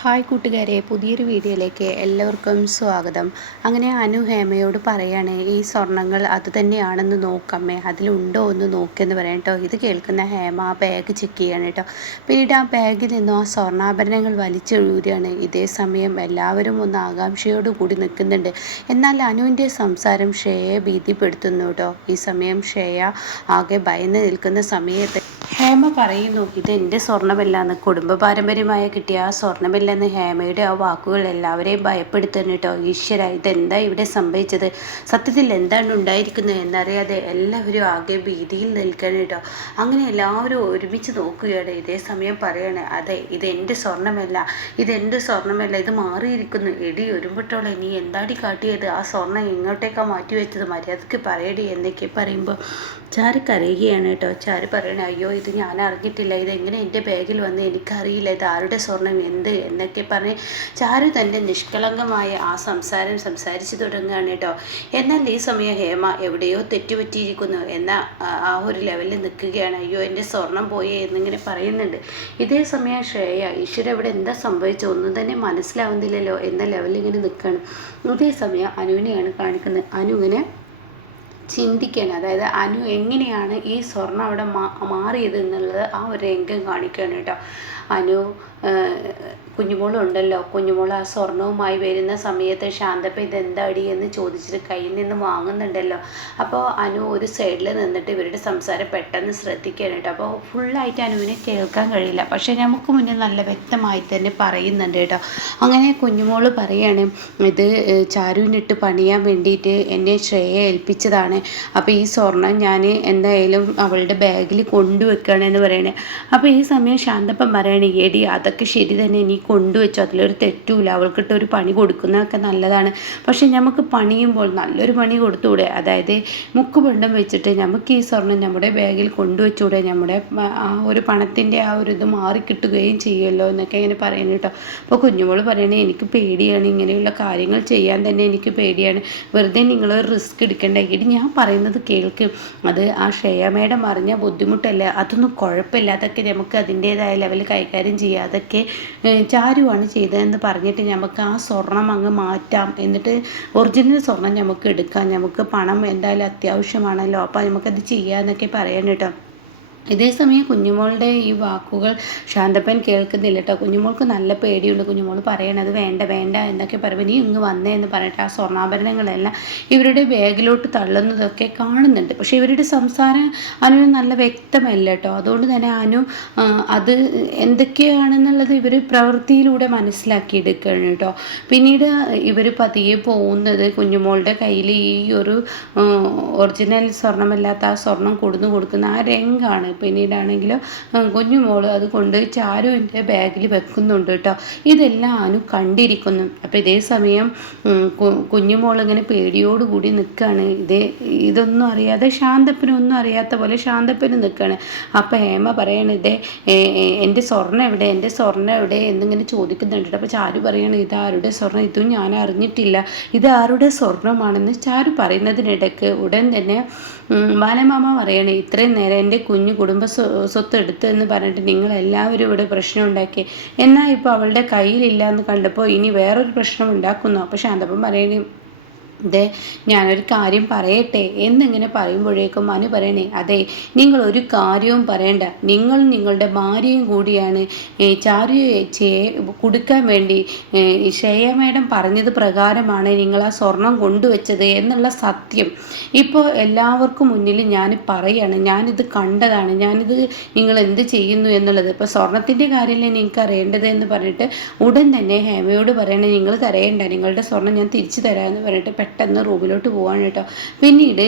Hi കൂട്ടുകാരെ, പുതിയൊരു വീഡിയോയിലേക്ക് എല്ലാവർക്കും സ്വാഗതം. അങ്ങനെ അനു ഹേമയോട് പറയാണ്, ഈ സ്വർണ്ണങ്ങൾ അത് തന്നെയാണെന്ന് നോക്കമ്മേ, അതിലുണ്ടോ എന്ന് നോക്കിയെന്ന് പറയാം കേട്ടോ. ഇത് കേൾക്കുന്ന ഹേമ ആ ബാഗ് ചെക്ക് ചെയ്യാണ് കേട്ടോ. പിന്നീട് ആ ബാഗിൽ നിന്നും ആ സ്വർണ്ണാഭരണങ്ങൾ വലിച്ചെഴുതുകയാണ്. ഇതേ സമയം എല്ലാവരും ഒന്ന് ആകാംക്ഷയോട് കൂടി നിൽക്കുന്നുണ്ട്. എന്നാൽ അനുവിൻ്റെ സംസാരം ശ്രേയയെ ഭീതിപ്പെടുത്തുന്നു കേട്ടോ. ഈ സമയം ശ്രേയ ആകെ ഭയന്ന് നിൽക്കുന്ന സമയത്ത് ഹേമ പറയുന്നു, ഇത് എൻ്റെ സ്വർണ്ണമല്ലെന്ന്, കുടുംബ പാരമ്പര്യമായി കിട്ടിയ ആ സ്വർണ്ണമില്ലെന്ന്. ഹേമയുടെ ആ വാക്കുകൾ എല്ലാവരെയും ഭയപ്പെടുത്തുന്നു കേട്ടോ. ഈശ്വര, ഇതെന്താ ഇവിടെ സംഭവിച്ചത്? സത്യത്തിൽ എന്താണ് ഉണ്ടായിരിക്കുന്നത് എന്നറിയാതെ എല്ലാവരും ആകെ ഭീതിയിൽ നിൽക്കണം കേട്ടോ. അങ്ങനെ എല്ലാവരും ഒരുമിച്ച് നോക്കുകയാണ്. ഇതേ സമയം പറയാണ്, അതെ, ഇതെൻ്റെ സ്വർണ്ണമല്ല, ഇതെൻ്റെ സ്വർണ്ണമല്ല, ഇത് മാറിയിരിക്കുന്നു. എടി ഒരുമ്പട്ടോളെ, നീ എന്താടി കാട്ടിയത്? ആ സ്വർണ്ണം എങ്ങോട്ടേക്കാണ് മാറ്റി വെച്ചത്? മര്യാദക്ക് പറയടി എന്നൊക്കെ പറയുമ്പോൾ ചാരു കരയുകയാണ് കേട്ടോ. ചാരു പറയണേ, അയ്യോ, ഇത് ഞാൻ അറിഞ്ഞിട്ടില്ല, ഇതെങ്ങനെ എൻ്റെ ബാഗിൽ വന്ന് എനിക്കറിയില്ല, ഇത് ആരുടെ സ്വർണം എന്ത് എന്നൊക്കെ പറഞ്ഞ് ചാരു തൻ്റെ നിഷ്കളങ്കമായ ആ സംസാരിച്ചു തുടങ്ങുകയാണ് കേട്ടോ. എന്നാൽ ഈ സമയം ഹേമ എവിടെയോ തെറ്റുപറ്റിയിരിക്കുന്നു എന്ന ആ ഒരു ലെവലിൽ നിൽക്കുകയാണ്. അയ്യോ, എൻ്റെ സ്വർണം പോയേ എന്നിങ്ങനെ പറയുന്നുണ്ട്. ഇതേ സമയം ശ്രേയ, ഈശ്വര, ഇവിടെ എന്താ സംഭവിച്ചത്, ഒന്നും തന്നെ മനസ്സിലാവുന്നില്ലല്ലോ എന്ന ലെവലിൽ ഇങ്ങനെ നിൽക്കുകയാണ്. ഇതേ സമയം അനുവിനെയാണ് കാണിക്കുന്നത്. അനു ഇങ്ങനെ ചിന്തിക്കണം, അതായത് അനു എങ്ങനെയാണ് ഈ സ്വർണ്ണം അവിടെ മാറിയത് എന്നുള്ളത് ആ ഒരു രംഗം കാണിക്കുകയാണ് കേട്ടോ. അനു കുഞ്ഞുമോളുണ്ടല്ലോ, കുഞ്ഞുമോൾ ആ സ്വർണവുമായി വരുന്ന സമയത്ത് ശാന്തപ്പ ഇതെന്താടി എന്ന് ചോദിച്ചിട്ട് കയ്യിൽ നിന്ന് വാങ്ങുന്നുണ്ടല്ലോ. അപ്പോൾ അനു ഒരു സൈഡിൽ നിന്നിട്ട് ഇവരുടെ സംസാരം പെട്ടെന്ന് ശ്രദ്ധിക്കുകയാണ് കേട്ടോ. അപ്പോൾ ഫുള്ളായിട്ട് അനുവിനെ കേൾക്കാൻ കഴിയില്ല, പക്ഷേ നമുക്ക് മുന്നിൽ നല്ല വ്യക്തമായി തന്നെ പറയുന്നുണ്ട് കേട്ടോ. അങ്ങനെ കുഞ്ഞുമോൾ പറയാണ്, ഇത് ചാരുവിനിട്ട് പണിയാൻ വേണ്ടിയിട്ട് എന്നെ ശ്രേയെ ഏൽപ്പിച്ചതാണ്. അപ്പോൾ ഈ സ്വർണം ഞാൻ എന്തായാലും അവളുടെ ബാഗിൽ കൊണ്ടുവെക്കുകയാണെന്ന് പറയണേ. അപ്പോൾ ഈ സമയം ശാന്തപ്പൻ പറയണേ, ഏടി അതൊക്കെ ശരി തന്നെ, നീ കൊണ്ടുവച്ചു, അതിലൊരു തെറ്റുമില്ല, അവൾക്കിട്ട് ഒരു പണി കൊടുക്കുന്നതൊക്കെ നല്ലതാണ്. പക്ഷെ നമുക്ക് പണിയുമ്പോൾ നല്ലൊരു പണി കൊടുത്തുകൂടെ? അതായത് മുക്കുപണ്ടം വെച്ചിട്ട് നമുക്ക് ഈ സ്വർണം നമ്മുടെ ബാഗിൽ കൊണ്ടുവച്ചൂടെ? നമ്മുടെ ആ ഒരു പണത്തിൻ്റെ ആ ഒരു ഇത് മാറിക്കിട്ടുകയും ചെയ്യുമല്ലോ എന്നൊക്കെ ഇങ്ങനെ പറയുന്നു കേട്ടോ. അപ്പോൾ കുഞ്ഞുമോൾ പറയണേ, എനിക്ക് പേടിയാണ്, ഇങ്ങനെയുള്ള കാര്യങ്ങൾ ചെയ്യാൻ തന്നെ എനിക്ക് പേടിയാണ്, വെറുതെ നിങ്ങൾ റിസ്ക് എടുക്കേണ്ട. ഇടി ഞാൻ പറയുന്നത് കേൾക്ക്, അത് ആ ശ്രേയ മേഡം അറിഞ്ഞ ബുദ്ധിമുട്ടല്ല, അതൊന്നും കുഴപ്പമില്ല, അതൊക്കെ നമുക്ക് അതിൻ്റേതായ ലെവലിൽ കൈകാര്യം ചെയ്യാം, അതൊക്കെ ചാരുവാണ് ചെയ്തതെന്ന് പറഞ്ഞിട്ട് നമുക്ക് ആ സ്വർണം അങ്ങ് മാറ്റാം, എന്നിട്ട് ഒറിജിനൽ സ്വർണം നമുക്ക് എടുക്കാം, നമുക്ക് പണം എന്തായാലും അത്യാവശ്യമാണല്ലോ, അപ്പോൾ നമുക്കത് ചെയ്യാമെന്നൊക്കെ പറയാൻ കേട്ടോ. ഇതേ സമയം കുഞ്ഞുമോളുടെ ഈ വാക്കുകൾ ശാന്തപ്പൻ കേൾക്കുന്നില്ല കേട്ടോ. കുഞ്ഞുമോൾക്ക് നല്ല പേടിയുണ്ട്. കുഞ്ഞുമോൾ പറയണത് വേണ്ട വേണ്ട എന്നൊക്കെ പറയുമ്പോൾ, നീ ഇങ്ങ് വന്നേ എന്ന് പറഞ്ഞിട്ട് ആ സ്വർണ്ണാഭരണങ്ങളെല്ലാം ഇവരുടെ ബാഗിലോട്ട് തള്ളുന്നതൊക്കെ കാണുന്നുണ്ട്. പക്ഷേ ഇവരുടെ സംസാരം അനു നല്ല വ്യക്തമല്ല കേട്ടോ. അതുകൊണ്ട് തന്നെ അനു അത് എന്തൊക്കെയാണെന്നുള്ളത് ഇവർ പ്രവൃത്തിയിലൂടെ മനസ്സിലാക്കിയെടുക്കുകയാണ് കേട്ടോ. പിന്നീട് ഇവർ പതിയെ പോകുന്നത് കുഞ്ഞുമോളുടെ കയ്യിൽ ഈ ഒരു ഒറിജിനൽ സ്വർണ്ണമല്ലാത്ത ആ സ്വർണം കൊടുക്കുന്ന ആ രംഗമാണ്. പിന്നീടാണെങ്കിലോ കുഞ്ഞുമോൾ അത് കൊണ്ട് ചാരുവിൻ്റെ ബാഗിൽ വെക്കുന്നുണ്ട് കേട്ടോ. ഇതെല്ലാം അനു കണ്ടിരിക്കുന്നു. അപ്പോൾ ഇതേ സമയം കുഞ്ഞുമോൾ ഇങ്ങനെ പേടിയോടുകൂടി നിൽക്കുകയാണ്. ഇതൊന്നും അറിയാതെ ശാന്തപ്പനൊന്നും അറിയാത്ത പോലെ ശാന്തപ്പന് നിൽക്കുകയാണ്. അപ്പോൾ ഹേമ പറയണ, എൻ്റെ സ്വർണ്ണം എവിടെ, എൻ്റെ സ്വർണ്ണം എവിടെ എന്നിങ്ങനെ ചോദിക്കുന്നുണ്ട്. അപ്പോൾ ചാരു പറയണ, ഇതാരുടെ സ്വർണ്ണം, ഇതും ഞാൻ അറിഞ്ഞിട്ടില്ല, ഇത് ആരുടെ സ്വർണ്ണമാണെന്ന് ചാരു പറയുന്നതിനിടയ്ക്ക് ഉടൻ തന്നെ ബാലമാമ പറയണേ, ഇത്രയും നേരം എൻ്റെ കുഞ്ഞു കുടുംബ സ്വത്ത് എടുത്തു എന്ന് പറഞ്ഞിട്ട് നിങ്ങളെല്ലാവരും ഇവിടെ പ്രശ്നം ഉണ്ടാക്കി, എന്നാൽ ഇപ്പോൾ അവളുടെ കയ്യിലില്ല എന്ന് കണ്ടപ്പോൾ ഇനി വേറൊരു പ്രശ്നം ഉണ്ടാക്കുന്നു. അപ്പോൾ ശാന്തപ്പൻ പറയണേ, ഞാനൊരു കാര്യം പറയട്ടെ എന്നിങ്ങനെ പറയുമ്പോഴേക്കും മനു പറയണേ, അതെ, നിങ്ങൾ ഒരു കാര്യവും പറയണ്ട, നിങ്ങൾ നിങ്ങളുടെ ഭാര്യയും കൂടിയാണ് ചാരു ചേച്ചിയെ കൊടുക്കാൻ വേണ്ടി ശ്രേയ മേഡം പറഞ്ഞത് പ്രകാരമാണ് നിങ്ങൾ ആ സ്വർണം കൊണ്ടുവച്ചത് എന്നുള്ള സത്യം ഇപ്പോൾ എല്ലാവർക്കും മുന്നിൽ ഞാൻ പറയാണ്. ഞാനിത് കണ്ടതാണ്, ഞാനിത് നിങ്ങൾ എന്ത് ചെയ്യുന്നു എന്നുള്ളത്. ഇപ്പോൾ സ്വർണത്തിൻ്റെ കാര്യമല്ലേ നിങ്ങൾക്ക് അറിയേണ്ടത് എന്ന് പറഞ്ഞിട്ട് ഉടൻ തന്നെ ഹേമയോട് പറയണേ, നിങ്ങൾ കരയണ്ട, നിങ്ങളുടെ സ്വർണം ഞാൻ തിരിച്ചു തരാമെന്ന് പറഞ്ഞിട്ട് പെട്ടെന്ന് റൂമിലോട്ട് പോവാണ് കേട്ടോ. പിന്നീട്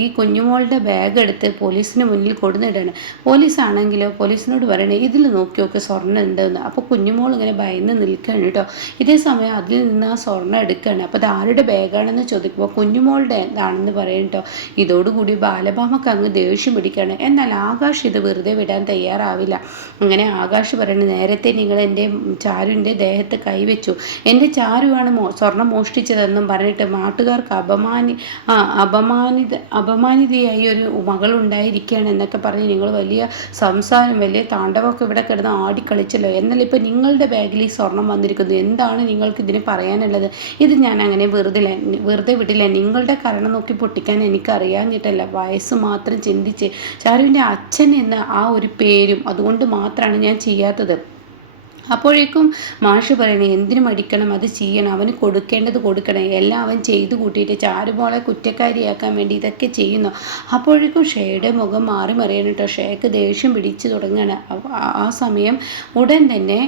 ഈ കുഞ്ഞുമോളുടെ ബാഗ് എടുത്ത് പോലീസിന് മുന്നിൽ കൊടുന്നിടാണ്. പോലീസാണെങ്കിലോ പോലീസിനോട് പറയണേ, ഇതിൽ നോക്കി സ്വർണ്ണം ഉണ്ടെന്ന്. അപ്പോൾ കുഞ്ഞുമോൾ ഇങ്ങനെ ഭയന്ന് നിൽക്കുകയാണ് കേട്ടോ. ഇതേ സമയം അതിൽ നിന്ന് ആ സ്വർണ്ണം എടുക്കുകയാണ്. അപ്പോൾ അത് ആരുടെ ബാഗാണെന്ന് ചോദിക്കുമ്പോൾ കുഞ്ഞുമോളുടെ എന്താണെന്ന് പറയും കേട്ടോ. ഇതോടുകൂടി ബാലഭാമക്ക് അങ്ങ് ദേഷ്യം പിടിക്കുകയാണ്. എന്നാൽ ആകാശ് ഇത് വെറുതെ വിടാൻ തയ്യാറാവില്ല. അങ്ങനെ ആകാശ് പറയണത്, നേരത്തെ നിങ്ങൾ എൻ്റെ ചാരുവിൻ്റെ ദേഹത്ത് കൈവച്ചു, എൻ്റെ ചാരുവാണ് സ്വർണം മോഷ്ടിച്ചതെന്നും പറഞ്ഞിട്ട് നാട്ടുകാർക്ക് അപമാനിതയായി ഒരു മകളുണ്ടായിരിക്കുകയാണ് എന്നൊക്കെ പറഞ്ഞ് നിങ്ങൾ വലിയ സംസാരം വലിയ താണ്ഡവമൊക്കെ ഇവിടെ കിടന്ന് ആടിക്കളിച്ചല്ലോ. എന്നാൽ ഇപ്പോൾ നിങ്ങളുടെ ബാഗിൽ ഈ സ്വർണം വന്നിരിക്കുന്നു. എന്താണ് നിങ്ങൾക്ക് ഇതിന് പറയാനുള്ളത്? ഇത് ഞാൻ അങ്ങനെ വെറുതെ വിടില്ല. നിങ്ങളുടെ കരണം നോക്കി പൊട്ടിക്കാൻ എനിക്കറിയാഞ്ഞിട്ടല്ല, വയസ്സ് മാത്രം ചിന്തിച്ച് ചാരുവിൻ്റെ അച്ഛൻ എന്ന ആ ഒരു പേരും അതുകൊണ്ട് മാത്രമാണ് ഞാൻ ചെയ്യാത്തത്. അപ്പോഴേക്കും മാഷ് പറയണേ, എന്തിനു മടിക്കണം, അത് ചെയ്യണം, അവന് കൊടുക്കേണ്ടത് കൊടുക്കണം, എല്ലാം അവൻ ചെയ്തു കൂട്ടിയിട്ട് ചാരുമോളെ കുറ്റക്കാരിയാക്കാൻ വേണ്ടി ഇതൊക്കെ ചെയ്യുന്നു. അപ്പോഴേക്കും ഷേയുടെ മുഖം മാറി മറിയണം കേട്ടോ. ഷേക്ക് ദേഷ്യം പിടിച്ചു തുടങ്ങുകയാണ്. ആ സമയം ഉടൻ തന്നെ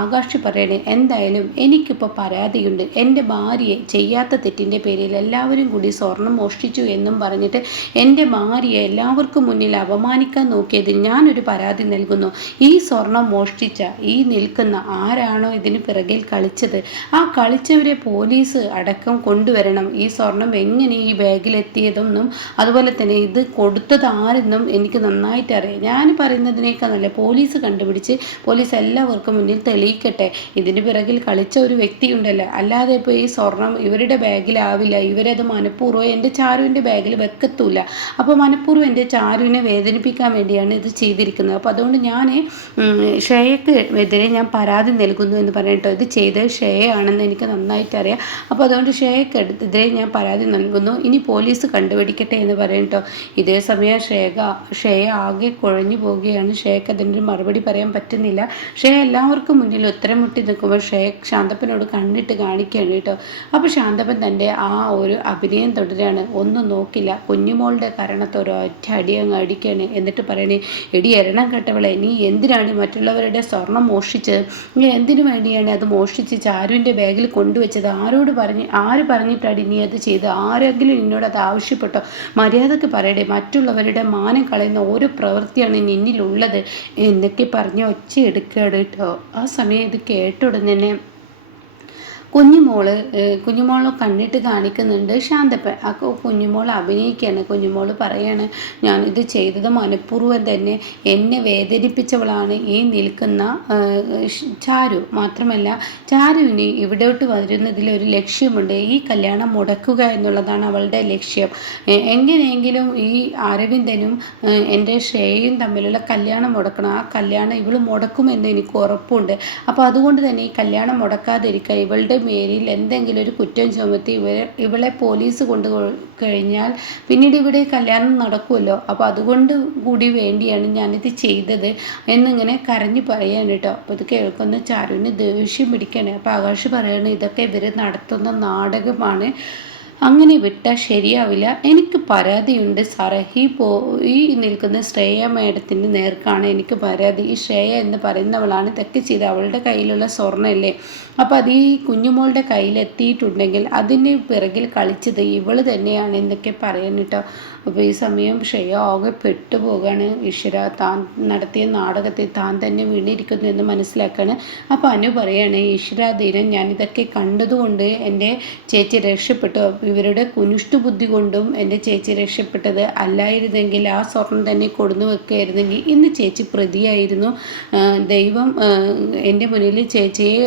ആകാശ് പറയണേ, എന്തായാലും എനിക്കിപ്പോൾ പരാതിയുണ്ട്. എൻ്റെ ഭാര്യയെ ചെയ്യാത്ത തെറ്റിൻ്റെ പേരിൽ എല്ലാവരും കൂടി സ്വർണം മോഷ്ടിച്ചു എന്നും പറഞ്ഞിട്ട് എൻ്റെ ഭാര്യയെ എല്ലാവർക്കും മുന്നിൽ അപമാനിക്കാൻ നോക്കിയതിൽ ഞാനൊരു പരാതി നൽകുന്നു. ഈ സ്വർണം മോഷ്ടിച്ച ഈ നിൽക്കുന്ന ആരാണോ ഇതിന് പിറകിൽ കളിച്ചത്, ആ കളിച്ചവരെ പോലീസ് അടക്കം കൊണ്ടുവരണം. ഈ സ്വർണം എങ്ങനെ ഈ ബാഗിലെത്തിയതെന്നും അതുപോലെ തന്നെ ഇത് കൊടുത്തത് ആരെന്നും എനിക്ക് നന്നായിട്ട് അറിയാം. ഞാൻ പറയുന്നതിനേക്കാൾ നല്ല പോലീസ് കണ്ടുപിടിച്ച് പോലീസ് എല്ലാവർക്കും മുന്നിൽ തെളിയിക്കട്ടെ. ഇതിന് പിറകിൽ കളിച്ച ഒരു വ്യക്തിയുണ്ടല്ലോ. അല്ലാതെ ഇപ്പോൾ ഈ സ്വർണം ഇവരുടെ ബാഗിലാവില്ല. ഇവരത് മനഃപൂർവ്വം എൻ്റെ ചാരുവിൻ്റെ ബാഗിൽ വെക്കത്തൂല. അപ്പോൾ മനഃപൂർവ്വം എൻ്റെ ചാരുവിനെ വേദനിപ്പിക്കാൻ വേണ്ടിയാണ് ഇത് ചെയ്തിരിക്കുന്നത്. അപ്പോൾ അതുകൊണ്ട് ഞാൻ ശ്രേയക്ക് എതിരെ ഞാൻ പരാതി നൽകുന്നു എന്ന് പറഞ്ഞിട്ടോ. ഇത് ചെയ്തത് ശ്രേയാണെന്ന് എനിക്ക് നന്നായിട്ട് അറിയാം. അപ്പോൾ അതുകൊണ്ട് ശ്രേയക്കെതിരെ ഞാൻ പരാതി നൽകുന്നു. ഇനി പോലീസ് കണ്ടുപിടിക്കട്ടെ എന്ന് പറയട്ടോ. ഇതേ സമയം ശ്രേയ ആകെ കുഴഞ്ഞു പോവുകയാണ്. ശ്രേയക്ക് അതിൻ്റെ മറുപടി പറയാൻ പറ്റുന്നില്ല. ശ്രേയ എല്ലാവർക്കും മുന്നിൽ ഉത്തരം മുട്ടി നിൽക്കുമ്പോൾ ശ്രേയ ശാന്തപ്പനോട് കണ്ണിട്ട് കാണിക്കുകയാണ് കേട്ടോ. അപ്പോൾ ശാന്തപ്പൻ തൻ്റെ ആ ഒരു അഭിനയം തുടരുകയാണ്. ഒന്നും നോക്കില്ല, കുഞ്ഞുമോളുടെ കാരണത്തോരോ ഒറ്റ അടി അങ്ങ് അടിക്കുകയാണ്. എന്നിട്ട് പറയണേ, എടി എരണം കേട്ടവളെ, നീ എന്തിനാണ് മറ്റുള്ളവരുടെ സ്വർണം മോഷ്ടിച്ചത്? നീ എന്തിനു വേണ്ടിയാണ് അത് മോഷ്ടിച്ച് ചാരുവിൻ്റെ ബാഗിൽ കൊണ്ടുവച്ചത്? ആര് പറഞ്ഞിട്ടാണ് നീ അത് ചെയ്ത്? ആരെങ്കിലും നിന്നോട് അത് ആവശ്യപ്പെട്ടോ? മര്യാദക്ക് പറയടേ, മറ്റുള്ളവരുടെ മാനം കളയുന്ന ഓരോ പ്രവൃത്തിയാണ് നിന്നിലുള്ളത് എന്നൊക്കെ പറഞ്ഞ് ഒച്ച എടുക്കുകയാണ് കേട്ടോ. ആ സമയം ഇത് കേട്ട ഉടനെ തന്നെ കുഞ്ഞുമോൾ കണ്ണിട്ട് കാണിക്കുന്നുണ്ട് ശാന്തപ്പൻ. ആ കുഞ്ഞുമോൾ അഭിനയിക്കുകയാണ്. കുഞ്ഞുമോൾ പറയാണ്, ഞാനിത് ചെയ്തത് മനഃപൂർവ്വം തന്നെ എന്നെ വേദനിപ്പിച്ചവളാണ് ഈ നിൽക്കുന്ന ചാരു. മാത്രമല്ല ചാരുവിന് ഇവിടോട്ട് വരുന്നതിൽ ഒരു ലക്ഷ്യമുണ്ട്. ഈ കല്യാണം മുടക്കുക എന്നുള്ളതാണ് അവളുടെ ലക്ഷ്യം. എങ്ങനെയെങ്കിലും ഈ അരവിന്ദനും എൻ്റെ ശ്രേയയും തമ്മിലുള്ള കല്യാണം മുടക്കണം. ആ കല്യാണം ഇവൾ മുടക്കുമെന്ന് എനിക്ക് ഉറപ്പുണ്ട്. അപ്പോൾ അതുകൊണ്ട് തന്നെ ഈ കല്യാണം മുടക്കാതിരിക്കുക, ഇവളുടെ പേരിൽ എന്തെങ്കിലും ഒരു കുറ്റം ചുമത്തി ഇവളെ പോലീസ് കൊണ്ടു കഴിഞ്ഞാൽ പിന്നീട് ഇവിടെ കല്യാണം നടക്കുമല്ലോ. അപ്പോൾ അതുകൊണ്ട് കൂടി വേണ്ടിയാണ് ഞാനിത് ചെയ്തത് എന്നിങ്ങനെ കരഞ്ഞു പറയാണ് കേട്ടോ. അപ്പോൾ ഇത് കേൾക്കുന്ന ചാരുവിന് ദേഷ്യം പിടിക്കുകയാണ്. അപ്പോൾ ആകാശ് പറയാണ്, ഇതൊക്കെ ഇവർ നടത്തുന്ന നാടകമാണ്, അങ്ങനെ വിട്ടാൽ ശരിയാവില്ല. എനിക്ക് പരാതിയുണ്ട് സാറേ. ഈ നിൽക്കുന്ന ശ്രേയ മേഡത്തിൻ്റെ നേർക്കാണ് എനിക്ക് പരാതി. ഈ ശ്രേയ എന്ന് പറയുന്നവളാണ് ഇതൊക്കെ ചെയ്ത് അവളുടെ കയ്യിലുള്ള സ്വർണ്ണമല്ലേ. അപ്പോൾ അത് ഈ കുഞ്ഞുമോളുടെ കയ്യിലെത്തിയിട്ടുണ്ടെങ്കിൽ അതിന് പിറകിൽ കളിച്ചത് ഇവൾ തന്നെയാണ് എന്നൊക്കെ പറയാൻ കേട്ടോ. അപ്പോൾ ഈ സമയം ശ്രേയ ആകെ പെട്ടുപോകാണ്. ഈശ്വര, താൻ നടത്തിയ നാടകത്തിൽ താൻ തന്നെ വീണിരിക്കുന്നു എന്ന് മനസ്സിലാക്കാണ്. അപ്പോൾ അനു പറയാണ്, ഈശ്വരാധീനം, ഞാനിതൊക്കെ കണ്ടതുകൊണ്ട് എൻ്റെ ചേച്ചി രക്ഷപ്പെട്ടു. ഇവരുടെ കുനിഷ്ടു ബുദ്ധി കൊണ്ടും എൻ്റെ ചേച്ചി രക്ഷപ്പെട്ടത്. അല്ലായിരുന്നെങ്കിൽ ആ സ്വർണം തന്നെ കൊടുന്നു വെക്കുകയായിരുന്നെങ്കിൽ ഇന്ന് ചേച്ചി പ്രതിയായിരുന്നു. ദൈവം എൻ്റെ മുന്നിൽ ചേച്ചിയെ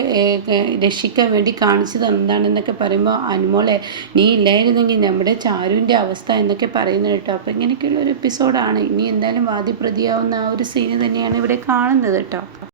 രക്ഷിക്കാൻ വേണ്ടി കാണിച്ചത് എന്താണെന്നൊക്കെ പറയുമ്പോൾ, അനുമോളെ നീ ഇല്ലായിരുന്നെങ്കിൽ നമ്മുടെ ചാരുവിൻ്റെ അവസ്ഥ എന്നൊക്കെ പറയുന്നത് കേട്ടോ. അപ്പോൾ ഇങ്ങനെയൊക്കെയുള്ള ഒരു എപ്പിസോഡാണ്. ഇനി എന്തായാലും വാദിപ്രതിയാവുന്ന ആ ഒരു സീന് തന്നെയാണ് ഇവിടെ കാണുന്നത് കേട്ടോ.